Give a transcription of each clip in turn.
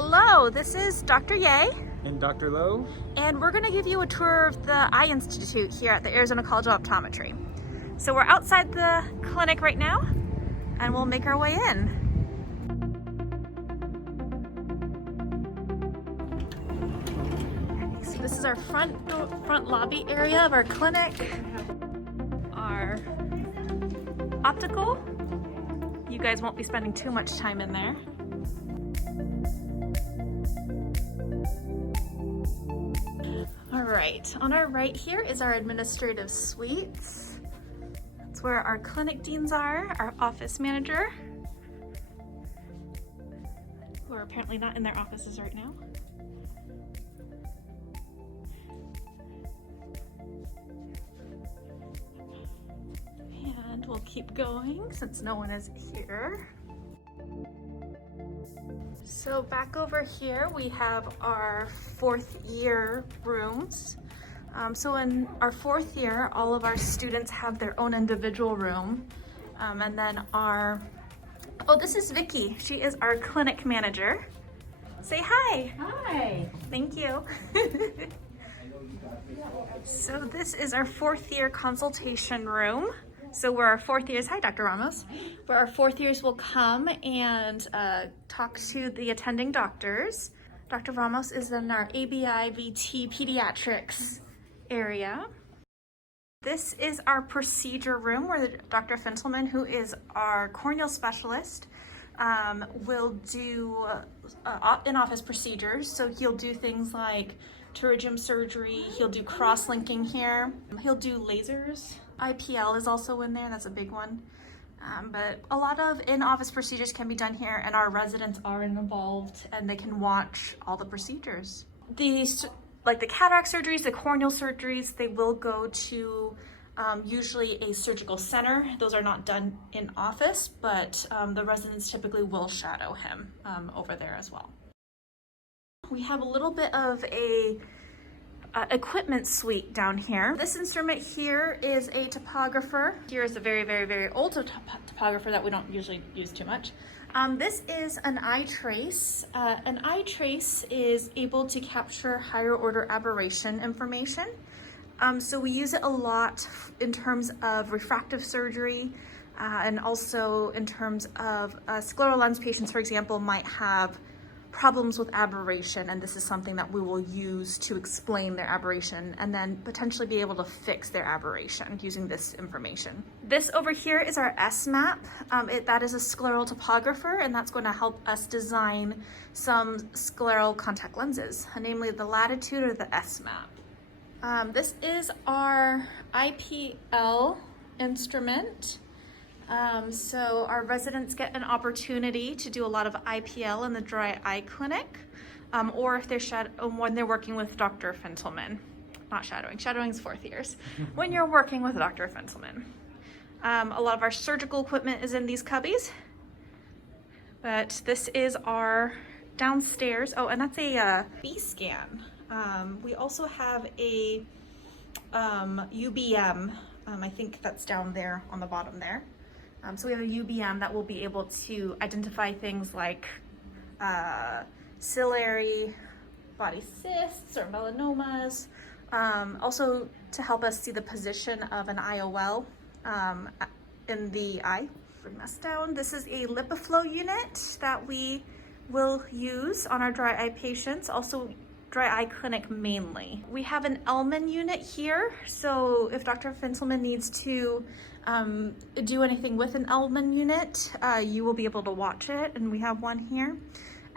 Hello, this is Dr. Yeh and Dr. Lowe, and we're going to give you a tour of the Eye Institute here at the Arizona College of Optometry. So we're outside the clinic right now, and we'll make our way in. Okay, so this is our front lobby area of our clinic. Our optical. You guys won't be spending too much time in there. All right, on our right here is our administrative suite. That's where our clinic deans are, our office manager, who are apparently not in their offices right now. And we'll keep going since no one is here. So back over here, we have our fourth year rooms. So in our fourth year, all of our students have their own individual room. And then this is Vicky. She is our clinic manager. Say hi. Hi. Thank you. So this is our fourth year consultation room. So where our fourth years, hi Dr. Ramos, where our fourth years will come and talk to the attending doctors. Dr. Ramos is in our ABI VT pediatrics area. This is our procedure room where Dr. Fintelman, who is our corneal specialist, will do in-office procedures. So he'll do things like pterygium surgery, he'll do cross-linking here, he'll do lasers. IPL is also in there, that's a big one. But a lot of in-office procedures can be done here, and our residents are involved and they can watch all the procedures. These, like the cataract surgeries, the corneal surgeries, they will go to usually a surgical center. Those are not done in office, but the residents typically will shadow him over there as well. We have a little bit of a equipment suite down here. This instrument here is a topographer. Here is a very, very, very old topographer that we don't usually use too much. This is an eye trace. An eye trace is able to capture higher order aberration information. So we use it a lot in terms of refractive surgery, and also in terms of scleral lens patients, for example, might have problems with aberration, and this is something that we will use to explain their aberration and then potentially be able to fix their aberration using this information. This over here is our S-map. That is a scleral topographer, and that's going to help us design some scleral contact lenses, namely the latitude or the S-map. This is our IPL instrument. So our residents get an opportunity to do a lot of IPL in the dry eye clinic, or if they're when they're working with Dr. Fintelman. Not shadowing, shadowing is fourth years. When you're working with Dr. Fintelman. A lot of our surgical equipment is in these cubbies, but this is our downstairs. Oh, and that's a B scan. We also have a UBM. I think that's down there on the bottom there. So we have a UBM that will be able to identify things like ciliary body cysts or melanomas, also to help us see the position of an IOL in the eye. Bring this down. This is a LipiFlow unit that we will use on our dry eye patients, also dry eye clinic mainly. We have an Elman unit here, so if Dr. Fintelman needs to do anything with an Elman unit, you will be able to watch it, and we have one here.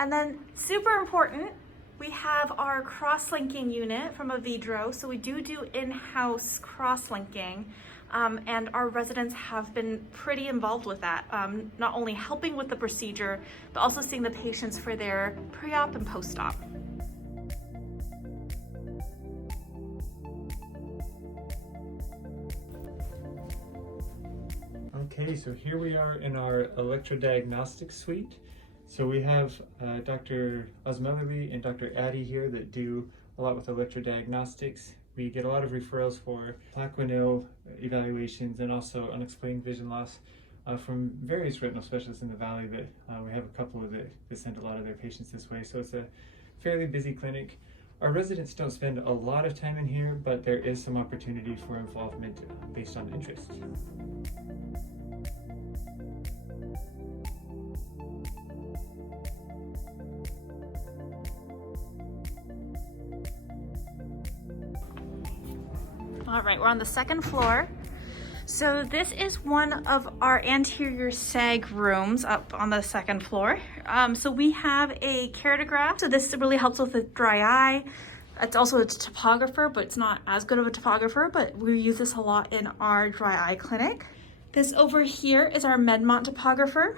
And then super important, we have our cross-linking unit from Avidro. So we do in-house cross-linking, and our residents have been pretty involved with that, not only helping with the procedure, but also seeing the patients for their pre-op and post-op. Okay, so here we are in our electrodiagnostic suite. So we have Dr. Osmellerly and Dr. Addy here that do a lot with electrodiagnostics. We get a lot of referrals for plaque Winnow evaluations and also unexplained vision loss from various retinal specialists in the valley. That we have a couple of that send a lot of their patients this way. So it's a fairly busy clinic. Our residents don't spend a lot of time in here, but there is some opportunity for involvement based on interest. All right, we're on the second floor. So this is one of our anterior sag rooms up on the second floor. So we have a keratograph. So this really helps with the dry eye. It's also a topographer, but it's not as good of a topographer, but we use this a lot in our dry eye clinic. This over here is our Medmont topographer.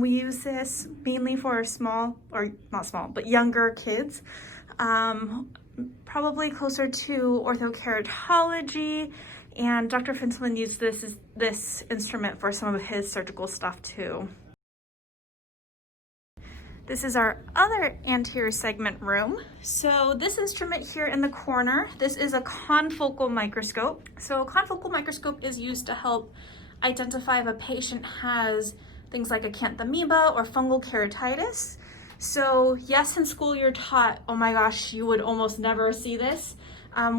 We use this mainly for small, or not small, but younger kids. Probably closer to orthokeratology, and Dr. Fentleman used this instrument for some of his surgical stuff too. This is our other anterior segment room. So this instrument here in the corner, this is a confocal microscope. So a confocal microscope is used to help identify if a patient has things like acanthamoeba or fungal keratitis. So yes, in school you're taught, oh my gosh, you would almost never see this.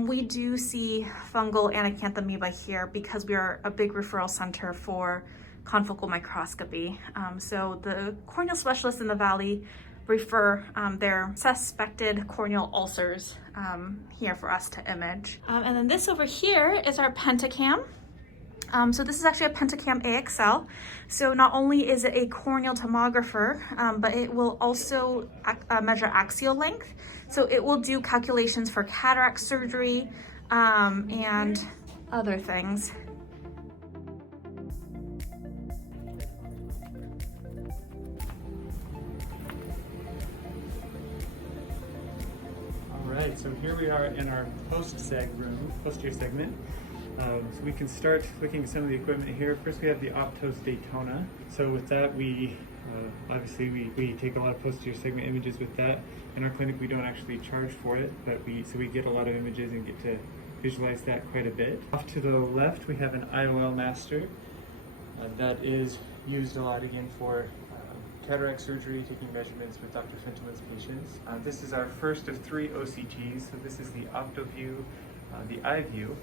We do see fungal and acanthamoeba here because we are a big referral center for confocal microscopy. So the corneal specialists in the valley refer their suspected corneal ulcers here for us to image. And then this over here is our pentacam. So this is actually a Pentacam AXL. So not only is it a corneal tomographer, but it will also measure axial length. So it will do calculations for cataract surgery and other things. All right, so here we are in our post-seg room, posterior segment. So we can start looking at some of the equipment here. First we have the Optos Daytona. So with that we take a lot of posterior segment images with that. In our clinic we don't actually charge for it, but we get a lot of images and get to visualize that quite a bit. Off to the left we have an IOL Master that is used a lot again for cataract surgery, taking measurements with Dr. Fentleman's patients. This is our first of 3 OCTs. So this is the OptoView, the iView.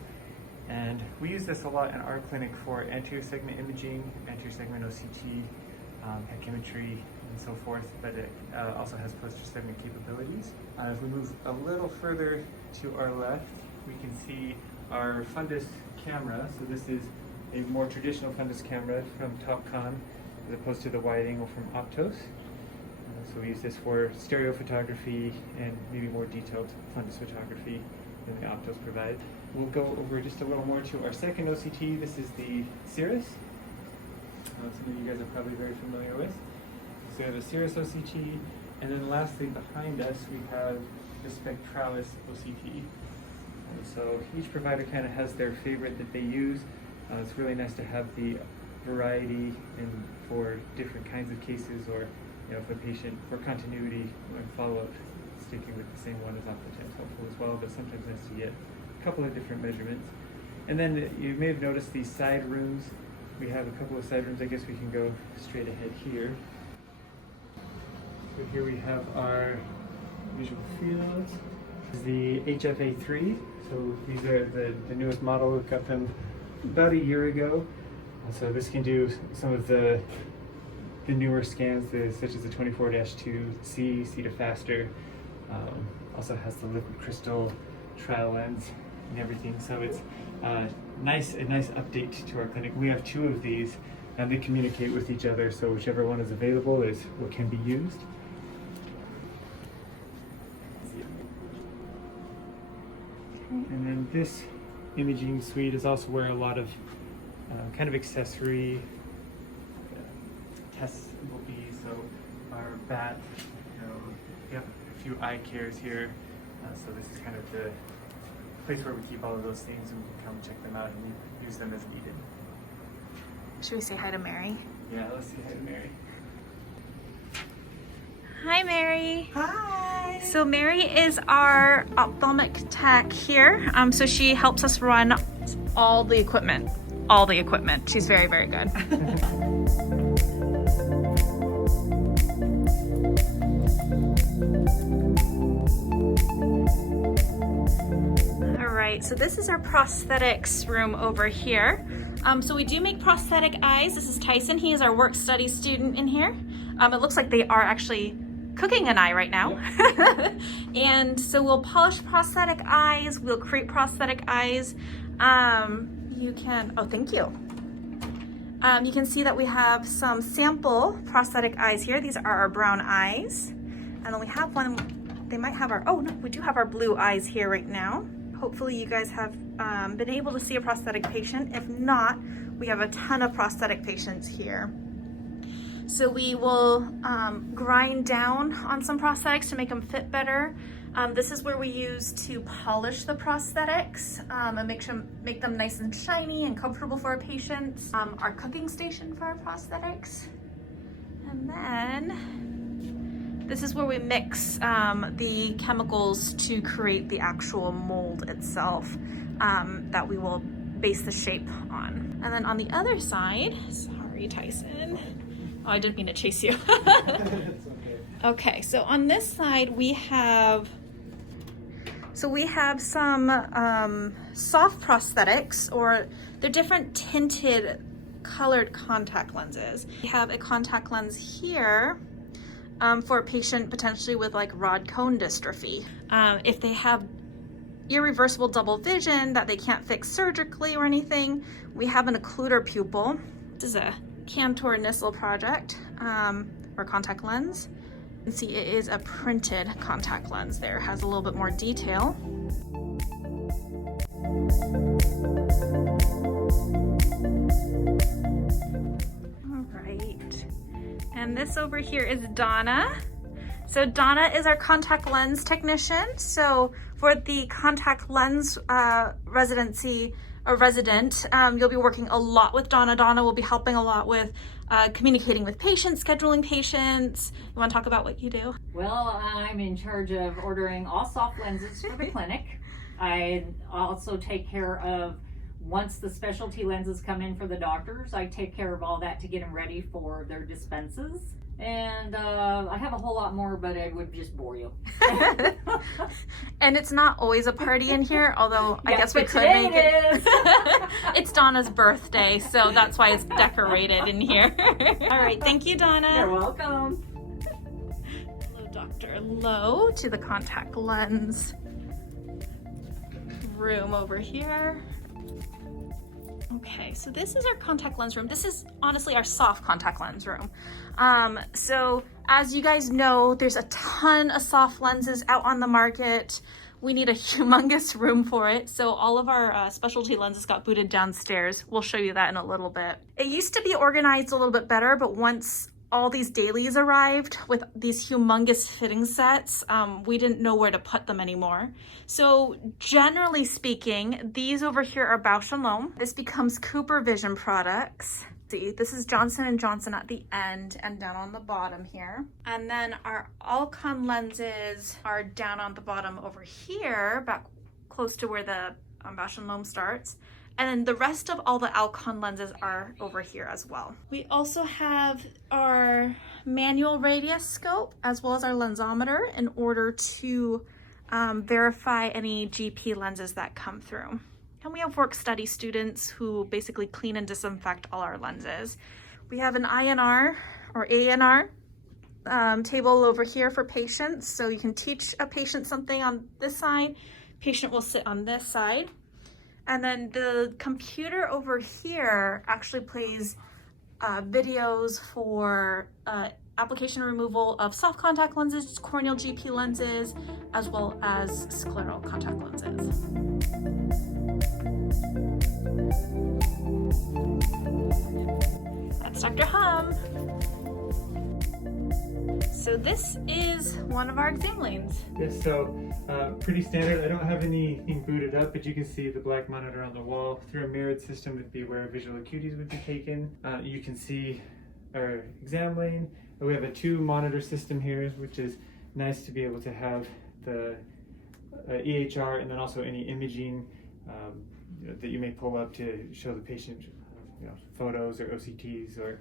And we use this a lot in our clinic for anterior segment imaging, anterior segment OCT, pachymetry, and so forth, but it also has posterior segment capabilities. If we move a little further to our left, we can see our fundus camera. So this is a more traditional fundus camera from Topcon, as opposed to the wide angle from Optos. So we use this for stereo photography and maybe more detailed fundus photography than the Optos provide. We'll go over just a little more to our second OCT. This is the Cirrus. Some of you guys are probably very familiar with. So we have a Cirrus OCT, and then lastly behind us we have the Spectralis OCT. So each provider kind of has their favorite that they use. It's really nice to have the variety and for different kinds of cases, or if a patient, for continuity and follow-up, sticking with the same one is oftentimes helpful as well, but sometimes nice to get a couple of different measurements. And then you may have noticed these side rooms. We have a couple of side rooms. I guess we can go straight ahead here. So here we have our visual fields. This is the HFA3. So these are the newest model. We've got them about a year ago. So this can do some of the newer scans, such as the 24-2C, C to faster. Also has the liquid crystal trial lens and everything. So it's a nice update to our clinic. We have 2 of these, and they communicate with each other. So whichever one is available is what can be used. And then this imaging suite is also where a lot of kind of accessory tests will be. So our bat, we have a few eye cares here. So this is kind of the place where we keep all of those things, and we can come check them out and use them as needed. Should we say hi to Mary? Yeah, let's say hi to Mary. Hi, Mary. Hi. So Mary is our ophthalmic tech here. So she helps us run all the equipment. all the equipment. She's very, very good. All right, so this is our prosthetics room over here. So we do make prosthetic eyes. This is Tyson. He is our work study student in here. It looks like they are actually cooking an eye right now. And so we'll polish prosthetic eyes. We'll create prosthetic eyes. You can, oh, thank you. You can see that we have some sample prosthetic eyes here. These are our brown eyes. And then we have one, they might have our, oh no, we do have our blue eyes here right now. Hopefully you guys have been able to see a prosthetic patient. If not, we have a ton of prosthetic patients here. So we will grind down on some prosthetics to make them fit better. This is where we use to polish the prosthetics and make them nice and shiny and comfortable for our patients. Our cooking station for our prosthetics. And then this is where we mix the chemicals to create the actual mold itself that we will base the shape on. And then on the other side, sorry Tyson. Oh, I didn't mean to chase you. Okay, so on this side we have some soft prosthetics, or they're different tinted colored contact lenses. We have a contact lens here for a patient potentially with like rod cone dystrophy. If they have irreversible double vision that they can't fix surgically or anything, we have an occluder pupil. This is a Cantor Nissl project or contact lens. You can see it is a printed contact lens there. It has a little bit more detail. All right. And this over here is Donna. So Donna is our contact lens technician. So for the contact lens resident, you'll be working a lot with Donna. Donna will be helping a lot with communicating with patients, scheduling patients. You want to talk about what you do? Well, I'm in charge of ordering all soft lenses for the clinic. I also take care of, once the specialty lenses come in for the doctors, I take care of all that to get them ready for their dispenses. And I have a whole lot more, but I would just bore you. And it's not always a party in here, although I guess we could make it. It's Donna's birthday, so that's why it's decorated in here. All right, thank you, Donna. You're welcome. Hello, Dr. Lowe, to the contact lens room over here. Okay, so this is our contact lens room. This is honestly our soft contact lens room. So as you guys know, there's a ton of soft lenses out on the market. We need a humongous room for it. So all of our specialty lenses got booted downstairs. We'll show you that in a little bit. It used to be organized a little bit better, but once all these dailies arrived with these humongous fitting sets, we didn't know where to put them anymore. So generally speaking, these over here are Bausch & Lomb. This becomes Cooper Vision products. See, this is Johnson & Johnson at the end and down on the bottom here. And then our Alcon lenses are down on the bottom over here, back close to where the Bausch & Lomb starts. And then the rest of all the Alcon lenses are over here as well. We also have our manual radius scope as well as our lensometer in order to verify any GP lenses that come through. And we have work study students who basically clean and disinfect all our lenses. We have an INR or ANR table over here for patients. So you can teach a patient something on this side, patient will sit on this side. And then the computer over here actually plays videos for application removal of soft contact lenses, corneal GP lenses, as well as scleral contact lenses. That's Dr. Hum. So this is one of our exam lanes. Yes, so pretty standard. I don't have anything booted up, but you can see the black monitor on the wall. Through a mirrored system would be where visual acuities would be taken. You can see our exam lane. We have a 2-monitor system here, which is nice to be able to have the EHR and then also any imaging that you may pull up to show the patient photos or OCTs or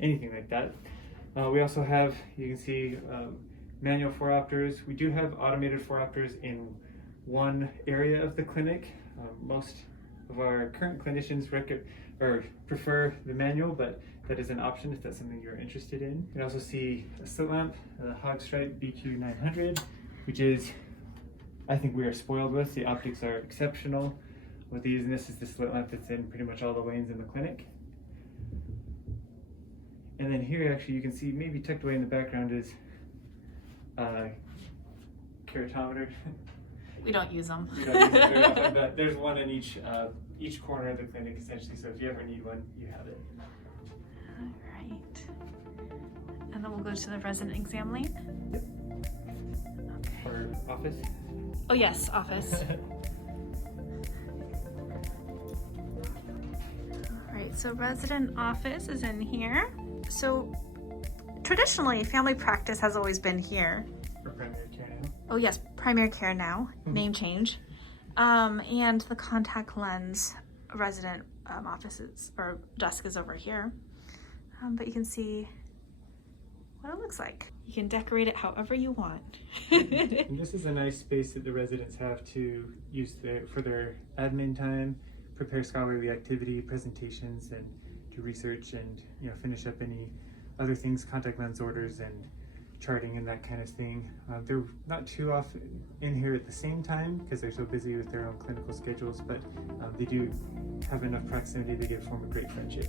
anything like that. We also have, you can see, manual phoropters. We do have automated phoropters in one area of the clinic. Most of our current clinicians prefer the manual, but that is an option if that's something you're interested in. You can also see a slit lamp, the Hogstripe BQ900, which is, I think we are spoiled with. The optics are exceptional with these, and this is the slit lamp that's in pretty much all the lanes in the clinic. And then here, actually, you can see maybe tucked away in the background is keratometer. We don't use them. We don't use it very often, but there's one in each corner of the clinic, essentially. So if you ever need one, you have it. All right. And then we'll go to the resident exam lane. Or office. Oh yes, office. All right, so resident office is in here. So traditionally, family practice has always been here. For primary care now. Oh yes, primary care now, name change. And the contact lens resident offices or desk is over here. But you can see what it looks like. You can decorate it however you want. And this is a nice space that the residents have to use for their admin time, prepare scholarly activity, presentations, and do research, and finish up any other things, contact lens orders and charting and that kind of thing. They're not too often in here at the same time because they're so busy with their own clinical schedules, but they do have enough proximity to form a great friendship.